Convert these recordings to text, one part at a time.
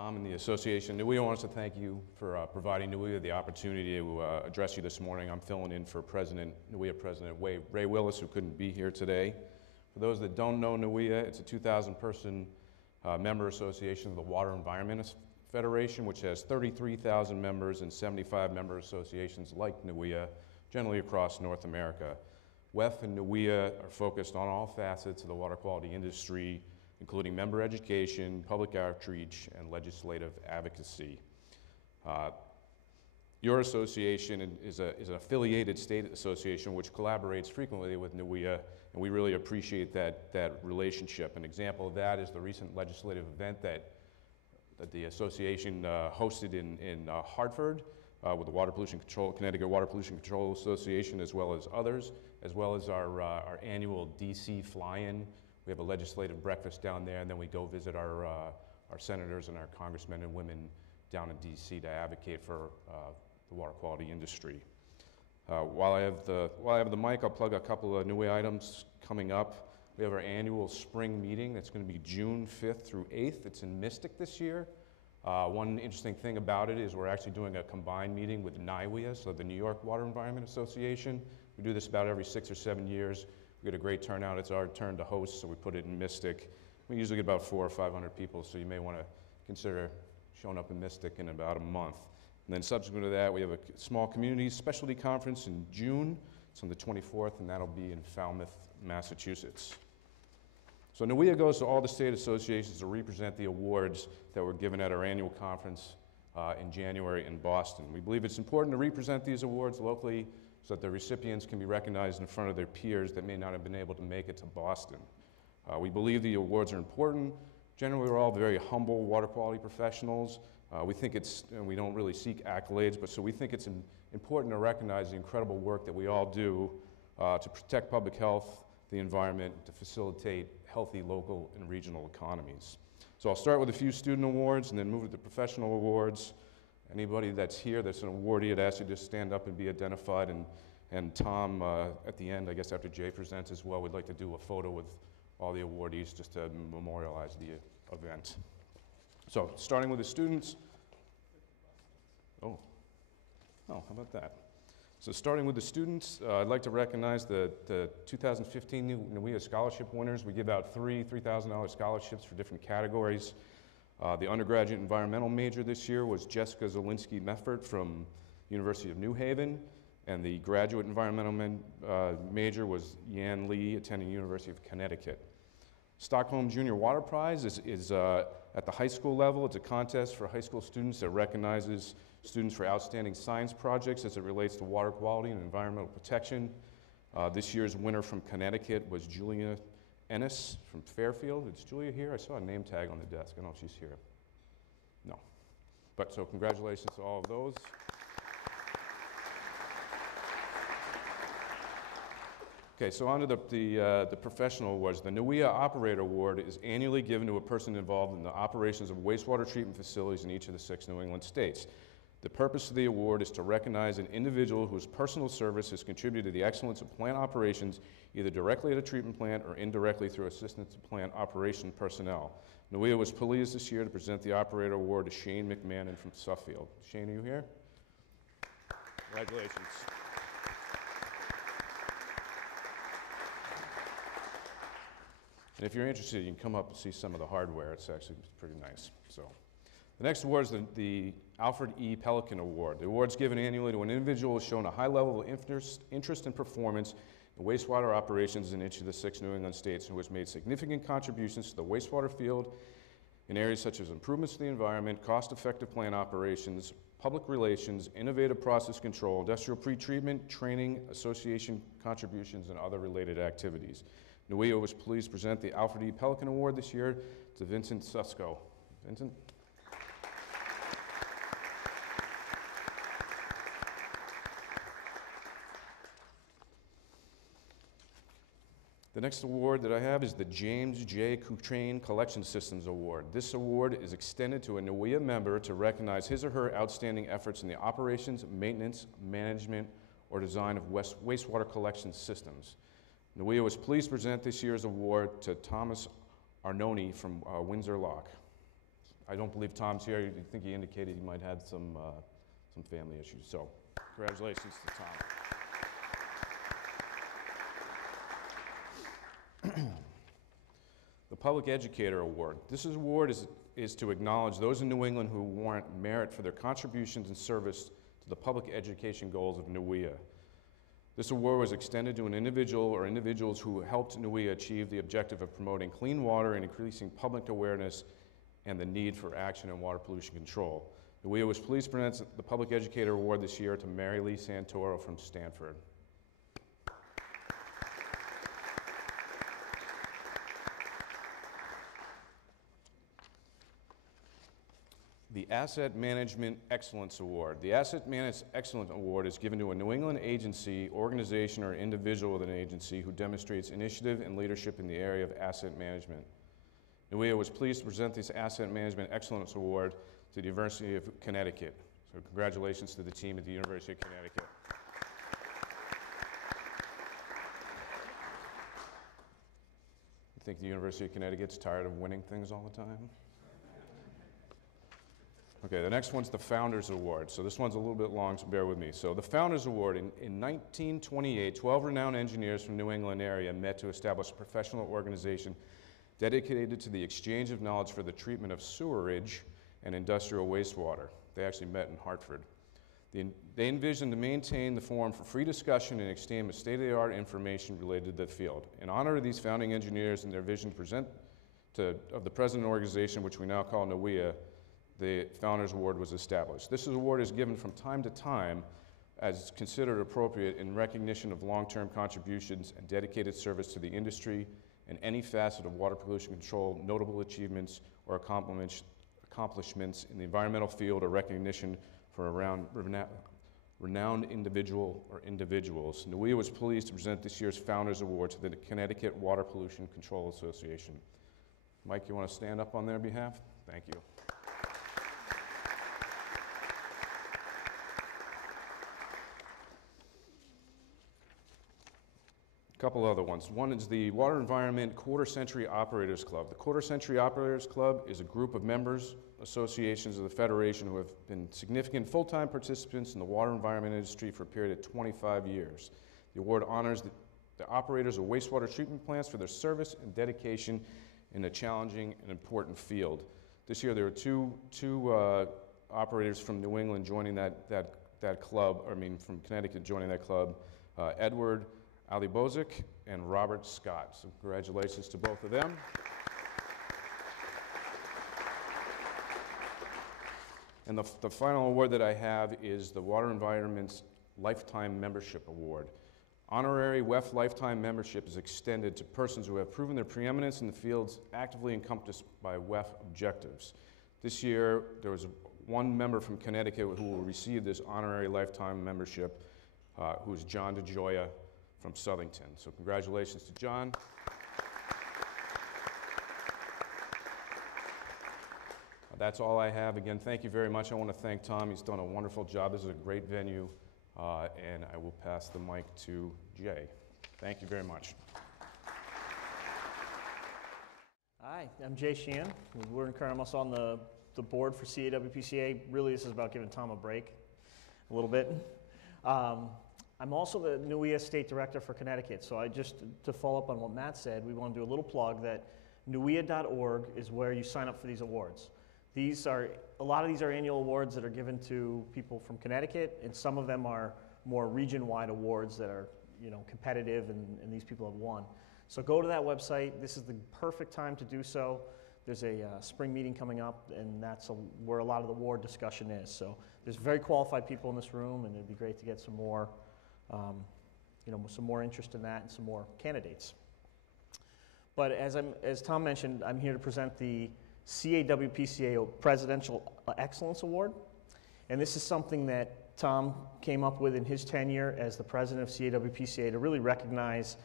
Tom and the association. Newea wants to thank you for providing Newea the opportunity to address you this morning. I'm filling in for Newea President Ray Willis, who couldn't be here today. For those that don't know Newea, it's a 2,000-person member association of the Water Environment Federation, which has 33,000 members and 75 member associations like Newea, generally across North America. WEF and Newea are focused on all facets of the water quality industry, including member education, public outreach, and legislative advocacy. Your association is an affiliated state association which collaborates frequently with Newea, and we really appreciate that relationship. An example of that is the recent legislative event that the association hosted in Hartford with the Connecticut Water Pollution Control Association, as well as others, as well as our annual DC fly-in. We have a legislative breakfast down there, and then we go visit our senators and our congressmen and women down in DC to advocate for the water quality industry. While I have the mic, I'll plug a couple of Newea items coming up. We have our annual spring meeting that's going to be June 5th through 8th. It's in Mystic this year. One interesting thing about it is we're actually doing a combined meeting with NYWEA, so the New York Water Environment Association. We do this about every 6 or 7 years. We get a great turnout. It's our turn to host, so we put it in Mystic. We usually get about 400 or 500 people, so you may want to consider showing up in Mystic in about a month. And then subsequent to that, we have a small community specialty conference in June. It's on the 24th, and that'll be in Falmouth, Massachusetts. So Newea goes to all the state associations to represent the awards that were given at our annual conference in January in Boston. We believe it's important to represent these awards locally so that the recipients can be recognized in front of their peers that may not have been able to make it to Boston. We believe the awards are important. Generally, we're all very humble water quality professionals. We think we don't really seek accolades, but so we think it's important to recognize the incredible work that we all do to protect public health, the environment, to facilitate healthy local and regional economies. So I'll start with a few student awards and then move to the professional awards. Anybody that's here that's an awardee, I'd ask you to stand up and be identified. And Tom, at the end, I guess after Jay presents as well, we'd like to do a photo with all the awardees just to memorialize the event. So starting with the students. Oh, how about that? So starting with the students, I'd like to recognize the 2015 Newea Scholarship winners. We give out three $3,000 scholarships for different categories. The undergraduate environmental major this year was Jessica Zielinski-Meffert from University of New Haven, and the graduate environmental major was Yan Lee, attending University of Connecticut. Stockholm Junior Water Prize is at the high school level. It's a contest for high school students that recognizes students for outstanding science projects as it relates to water quality and environmental protection. This year's winner from Connecticut was Julia Ennis from Fairfield. Is Julia here? I saw a name tag on the desk. I don't know if she's here. No. But so congratulations to all of those. Okay, so on to the professional awards. The Newea Operator Award is annually given to a person involved in the operations of wastewater treatment facilities in each of the 6 New England states. The purpose of the award is to recognize an individual whose personal service has contributed to the excellence of plant operations, either directly at a treatment plant or indirectly through assistance to plant operation personnel. Newea was pleased this year to present the Operator Award to Shane McMahon from Suffield. Shane, are you here? Congratulations. And if you're interested, you can come up and see some of the hardware. It's actually pretty nice. So, the next award is the Alfred E. Pelican Award. The award is given annually to an individual who has shown a high level of interest and performance in wastewater operations in each of the 6 New England states, and who has made significant contributions to the wastewater field in areas such as improvements to the environment, cost-effective plant operations, public relations, innovative process control, industrial pretreatment, training, association contributions, and other related activities. Newea was pleased to present the Alfred E. Pelican Award this year to Vincent Susko. Vincent? The next award that I have is the James J. Cutrain Collection Systems Award. This award is extended to a Newea member to recognize his or her outstanding efforts in the operations, maintenance, management, or design of wastewater collection systems. Newea was pleased to present this year's award to Thomas Arnone from Windsor Lock. I don't believe Tom's here. I think he indicated he might have some family issues. So congratulations to Tom. The Public Educator Award. This award is to acknowledge those in New England who warrant merit for their contributions and service to the public education goals of Newea. This award was extended to an individual or individuals who helped Newea achieve the objective of promoting clean water and increasing public awareness and the need for action in water pollution control. Newea was pleased to present the Public Educator Award this year to Mary Lee Santoro from Stanford. The Asset Management Excellence Award. The Asset Management Excellence Award is given to a New England agency, organization, or individual with an agency who demonstrates initiative and leadership in the area of asset management. Newea was pleased to present this Asset Management Excellence Award to the University of Connecticut. So congratulations to the team at the University of Connecticut. You think the University of Connecticut's tired of winning things all the time? Okay, the next one's the Founders Award. So this one's a little bit long, so bear with me. So the Founders Award, in 1928, 12 renowned engineers from New England area met to establish a professional organization dedicated to the exchange of knowledge for the treatment of sewerage and industrial wastewater. They actually met in Hartford. They envisioned to maintain the forum for free discussion and exchange of state-of-the-art information related to the field. In honor of these founding engineers and their vision of the present organization, which we now call Newea, the Founders Award was established. This award is given from time to time as considered appropriate in recognition of long-term contributions and dedicated service to the industry and any facet of water pollution control, notable achievements or accomplishments in the environmental field, or recognition for a renowned individual or individuals. Newea was pleased to present this year's Founders Award to the Connecticut Water Pollution Control Association. Mike, you want to stand up on their behalf? Thank you. A couple other ones. One is the Water Environment Quarter Century Operators Club. The Quarter Century Operators Club is a group of members, associations of the Federation who have been significant full-time participants in the water environment industry for a period of 25 years. The award honors the operators of wastewater treatment plants for their service and dedication in a challenging and important field. This year there were two operators from New England joining that club, from Connecticut joining that club, Edward Alibozic and Robert Scott. So congratulations to both of them. And the final award that I have is the Water Environment's Lifetime Membership Award. Honorary WEF Lifetime Membership is extended to persons who have proven their preeminence in the fields actively encompassed by WEF objectives. This year, there was one member from Connecticut who will receive this honorary lifetime membership, who is John DeGioia from Southington. So congratulations to John. That's all I have. Again, thank you very much. I want to thank Tom. He's done a wonderful job. This is a great venue, and I will pass the mic to Jay. Thank you very much. Hi, I'm Jay Sheehan. We're currently also on the board for CAWPCA. Really, this is about giving Tom a break a little bit. I'm also the Newea State Director for Connecticut, so to follow up on what Matt said, we want to do a little plug that Newea.org is where you sign up for these awards. A lot of these are annual awards that are given to people from Connecticut, and some of them are more region-wide awards that are competitive, and these people have won. So go to that website. This is the perfect time to do so. There's a spring meeting coming up, and that's where a lot of the award discussion is. So there's very qualified people in this room, and it'd be great to get some more interest in that and some more candidates. But as Tom mentioned, I'm here to present the CAWPCA Presidential Excellence Award. And this is something that Tom came up with in his tenure as the president of CAWPCA to really recognize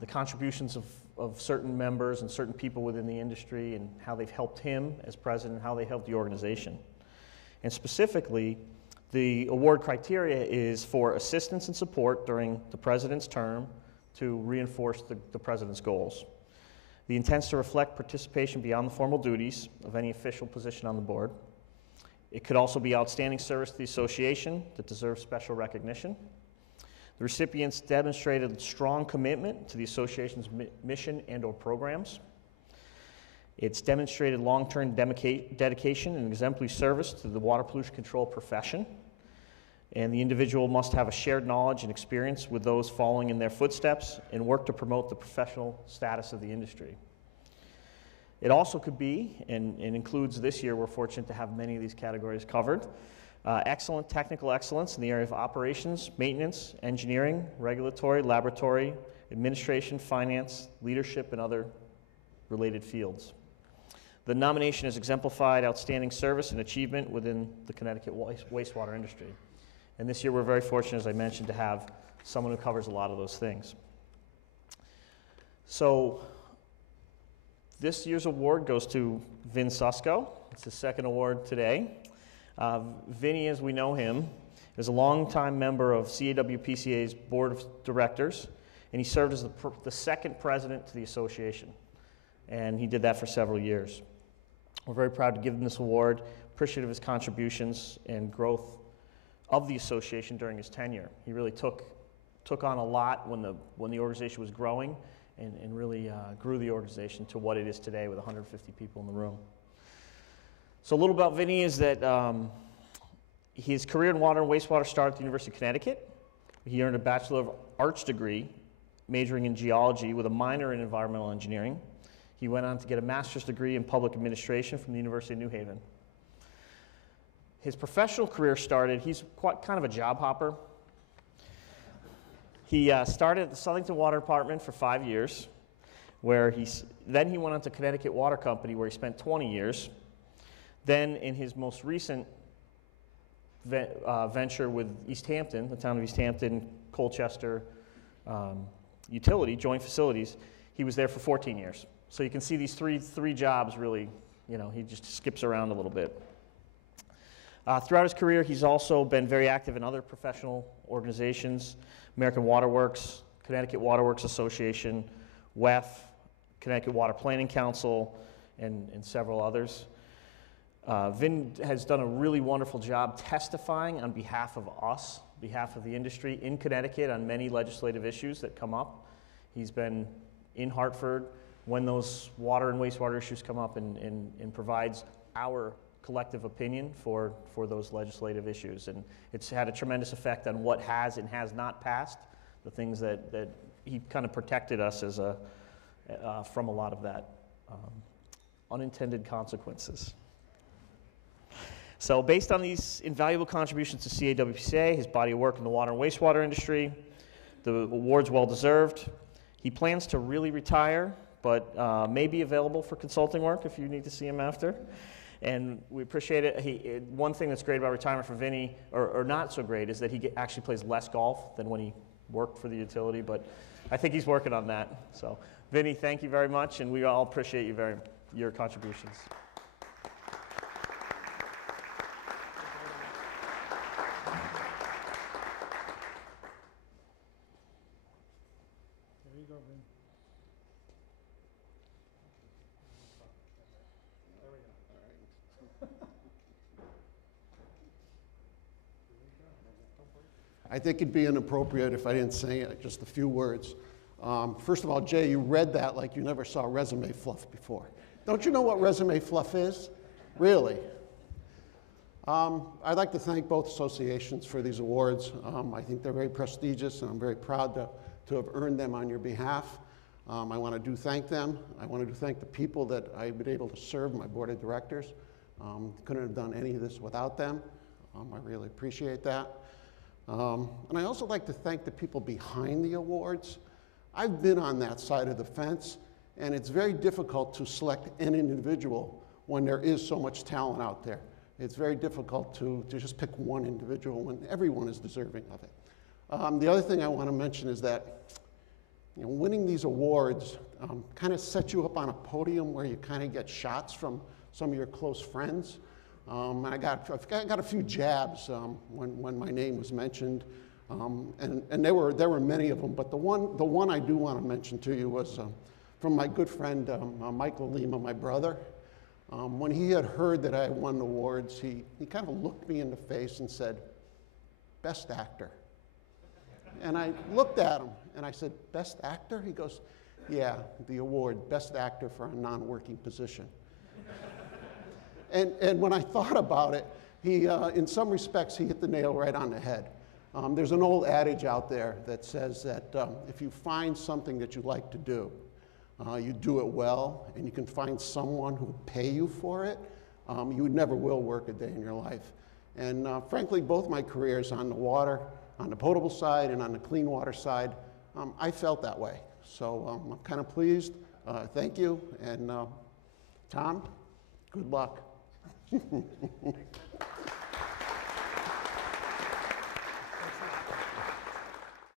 the contributions of certain members and certain people within the industry and how they've helped him as president and how they helped the organization. And specifically, the award criteria is for assistance and support during the president's term to reinforce the president's goals. The intent is to reflect participation beyond the formal duties of any official position on the board. It could also be outstanding service to the association that deserves special recognition. The recipients demonstrated strong commitment to the association's mission and/or programs. It's demonstrated long-term dedication and exemplary service to the water pollution control profession. And the individual must have a shared knowledge and experience with those following in their footsteps and work to promote the professional status of the industry. It also could be, and includes this year, we're fortunate to have many of these categories covered, excellent technical excellence in the area of operations, maintenance, engineering, regulatory, laboratory, administration, finance, leadership, and other related fields. The nomination has exemplified outstanding service and achievement within the Connecticut wastewater industry. And this year we're very fortunate, as I mentioned, to have someone who covers a lot of those things. So this year's award goes to Vin Susko. It's his second award today. Vinny, as we know him, is a longtime member of CAWPCA's Board of Directors, and he served as the second president to the association. And he did that for several years. We're very proud to give him this award, appreciative of his contributions and growth of the association during his tenure. He really took on a lot when the organization was growing and really grew the organization to what it is today with 150 people in the room. So a little about Vinny is that his career in water and wastewater started at the University of Connecticut. He earned a Bachelor of Arts degree, majoring in geology with a minor in environmental engineering. He went on to get a master's degree in public administration from the University of New Haven. His professional career started, he's kind of a job hopper. He started at the Southington Water Department for 5 years, then he went on to Connecticut Water Company, where he spent 20 years. Then in his most recent venture with East Hampton, the town of East Hampton, Colchester Utility, Joint Facilities, he was there for 14 years. So you can see these three jobs really, he just skips around a little bit. Throughout his career, he's also been very active in other professional organizations, American Water Works, Connecticut Water Works Association, WEF, Connecticut Water Planning Council, and several others. Vin has done a really wonderful job testifying on behalf of us, behalf of the industry in Connecticut on many legislative issues that come up. He's been in Hartford when those water and wastewater issues come up and provides our collective opinion for those legislative issues. And it's had a tremendous effect on what has and has not passed, the things that he kind of protected us as from a lot of that unintended consequences. So based on these invaluable contributions to CAWPCA, his body of work in the water and wastewater industry, the award's well-deserved. He plans to really retire, but may be available for consulting work if you need to see him after. And we appreciate it. One thing that's great about retirement for Vinny, or not so great, is that he actually plays less golf than when he worked for the utility, but I think he's working on that. So Vinny, thank you very much, and we all appreciate your contributions. I think it'd be inappropriate if I didn't say just a few words. First of all, Jay, you read that like you never saw resume fluff before. Don't you know what resume fluff is? Really? I'd like to thank both associations for these awards. I think they're very prestigious, and I'm very proud to have earned them on your behalf. I want to thank them. I want to thank the people that I've been able to serve, my board of directors. Couldn't have done any of this without them. I really appreciate that. And I also like to thank the people behind the awards. I've been on that side of the fence, and it's very difficult to select an individual when there is so much talent out there. It's very difficult to just pick one individual when everyone is deserving of it. The other thing I want to mention is that winning these awards kind of sets you up on a podium where you kind of get shots from some of your close friends. I got a few jabs when my name was mentioned, and there were many of them. But the one I do want to mention to you was from my good friend Michael Lima, my brother. When he had heard that I had won awards, he kind of looked me in the face and said, "Best actor." And I looked at him and I said, "Best actor?" He goes, "Yeah, the award, Best Actor for a non-working position." And when I thought about it, he, in some respects, he hit the nail right on the head. There's an old adage out there that says that if you find something that you like to do, you do it well, and you can find someone who will pay you for it, you never will work a day in your life. And frankly, both my careers on the water, on the potable side and on the clean water side, I felt that way. So I'm kind of pleased. Thank you. And Tom, good luck.